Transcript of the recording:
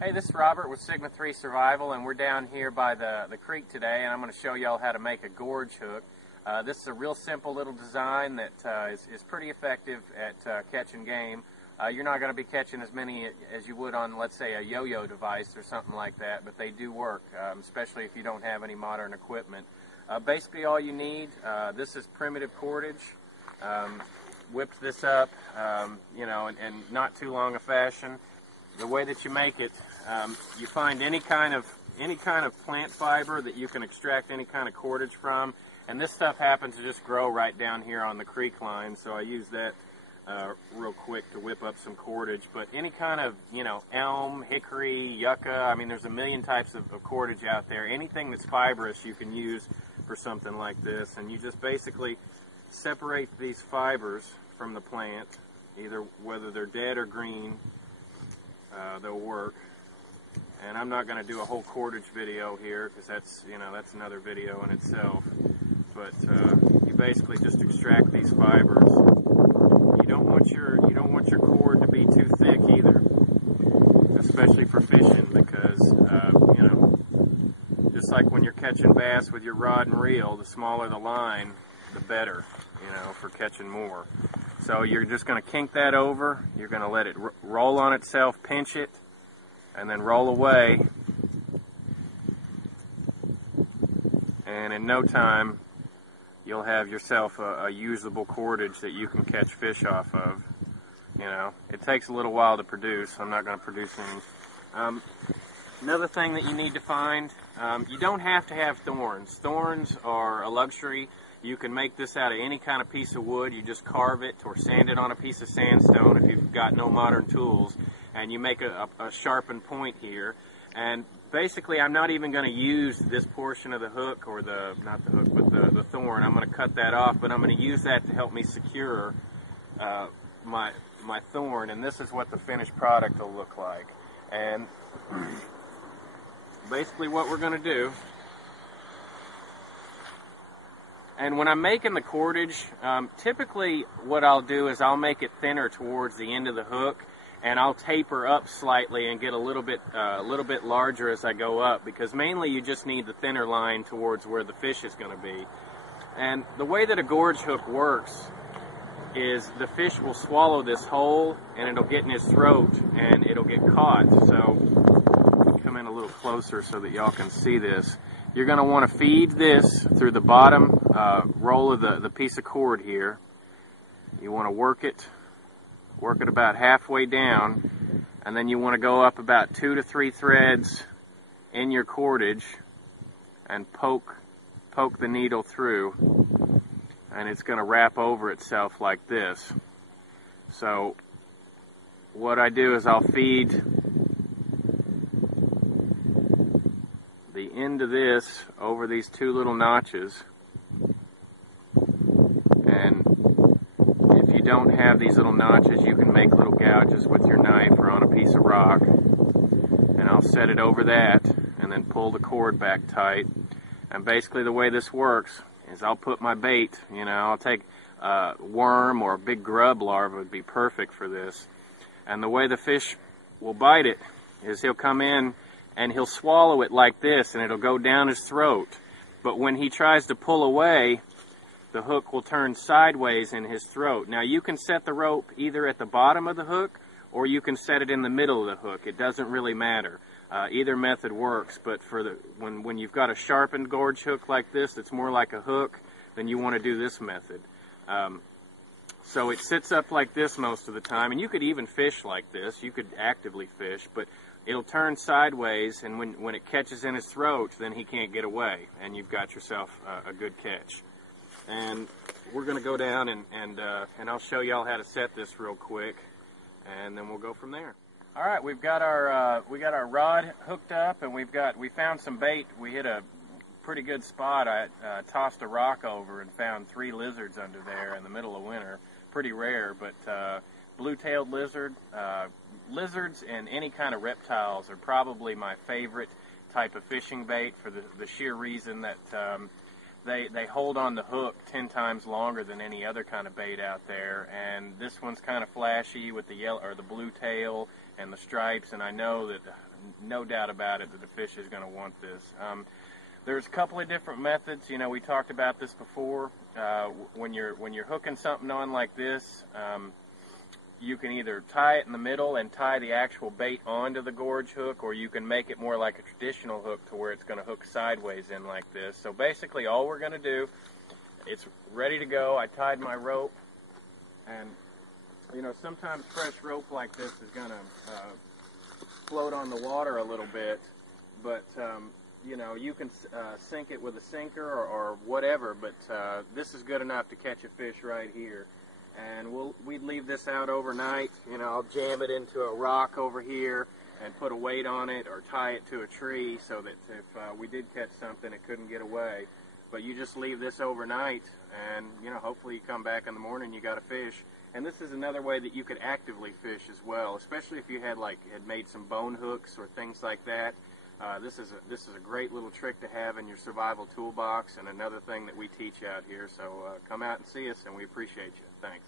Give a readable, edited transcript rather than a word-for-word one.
Hey, this is Robert with Sigma 3 Survival, and we're down here by the creek today, and I'm going to show y'all how to make a gorge hook. This is a real simple little design that is pretty effective at catching game. You're not going to be catching as many as you would on, let's say, a yo-yo device or something like that, but they do work, especially if you don't have any modern equipment. Basically all you need, this is primitive cordage. Whipped this up, you know, in not too long a fashion. The way that you make it, you find any kind of plant fiber that you can extract any kind of cordage from, and this stuff happens to just grow right down here on the creek line, so I use that real quick to whip up some cordage. But any kind of, you know, elm, hickory, yucca, I mean, there's a million types of cordage out there. Anything that's fibrous you can use for something like this, and you just basically separate these fibers from the plant, either whether they're dead or green. They'll work. And I'm not going to do a whole cordage video here because that's another video in itself. But you basically just extract these fibers. You don't want your cord to be too thick either, especially for fishing, because you know, just like when you're catching bass with your rod and reel, the smaller the line, the better, you know, for catching more. So you're just going to kink that over, you're going to let it roll on itself, pinch it, and then roll away. And in no time, you'll have yourself a usable cordage that you can catch fish off of. You know, it takes a little while to produce. I'm not going to produce any. Another thing that you need to find, you don't have to have thorns. Thorns are a luxury. You can make this out of any kind of piece of wood. You just carve it or sand it on a piece of sandstone if you've got no modern tools, and you make a sharpened point here. And basically, I'm not even going to use this portion of the hook, or not the hook, but the thorn. I'm going to cut that off, but I'm going to use that to help me secure my thorn, and this is what the finished product will look like. And basically what we're going to do, and when I'm making the cordage, typically what I'll do is I'll make it thinner towards the end of the hook, and I'll taper up slightly and get a little bit larger as I go up, because mainly you just need the thinner line towards where the fish is going to be. And the way that a gorge hook works is the fish will swallow this whole, and it'll get in his throat, and it'll get caught. So come in a little closer so that y'all can see this. You're going to want to feed this through the bottom roll of the piece of cord here. You want to work it about halfway down, and then you want to go up about 2 to 3 threads in your cordage and poke the needle through, and it's going to wrap over itself like this. So what I do is I'll feed the end of this over these 2 little notches, and if you don't have these little notches, you can make little gouges with your knife or on a piece of rock, and I'll set it over that and then pull the cord back tight. And basically the way this works is I'll put my bait, you know, I'll take a worm or a big grub larva would be perfect for this, and the way the fish will bite it is he'll come in and he'll swallow it like this, and it'll go down his throat. But when he tries to pull away, the hook will turn sideways in his throat. Now you can set the rope either at the bottom of the hook, or you can set it in the middle of the hook. It doesn't really matter. Either method works, but for when you've got a sharpened gorge hook like this, it's more like a hook, then you want to do this method. So it sits up like this most of the time, and you could even fish like this. You could actively fish, but it'll turn sideways, and when it catches in his throat, then he can't get away, and you've got yourself a good catch. And we're going to go down and I'll show y'all how to set this real quick, and then we'll go from there. All right, we got our rod hooked up, and we found some bait. We hit a pretty good spot. I tossed a rock over and found 3 lizards under there in the middle of winter. Pretty rare, but blue-tailed lizard, lizards and any kind of reptiles are probably my favorite type of fishing bait, for the sheer reason that they hold on the hook 10 times longer than any other kind of bait out there. And this one's kind of flashy with the yellow or the blue tail and the stripes, and I know that no doubt about it that the fish is going to want this. There's a couple of different methods. You know, we talked about this before. When you're hooking something on like this, you can either tie it in the middle and tie the actual bait onto the gorge hook, or you can make it more like a traditional hook to where it's going to hook sideways in like this. So basically all we're going to do, it's ready to go. I tied my rope, and you know, sometimes fresh rope like this is going to float on the water a little bit, but you know, you can sink it with a sinker or whatever, but this is good enough to catch a fish right here. And we'd leave this out overnight. You know, I'll jam it into a rock over here and put a weight on it or tie it to a tree so that if we did catch something, it couldn't get away. But you just leave this overnight, and you know, hopefully you come back in the morning, you got a fish. And this is another way that you could actively fish as well, especially if you had made some bone hooks or things like that. This is a great little trick to have in your survival toolbox, and another thing that we teach out here. So come out and see us, and we appreciate you. Thanks.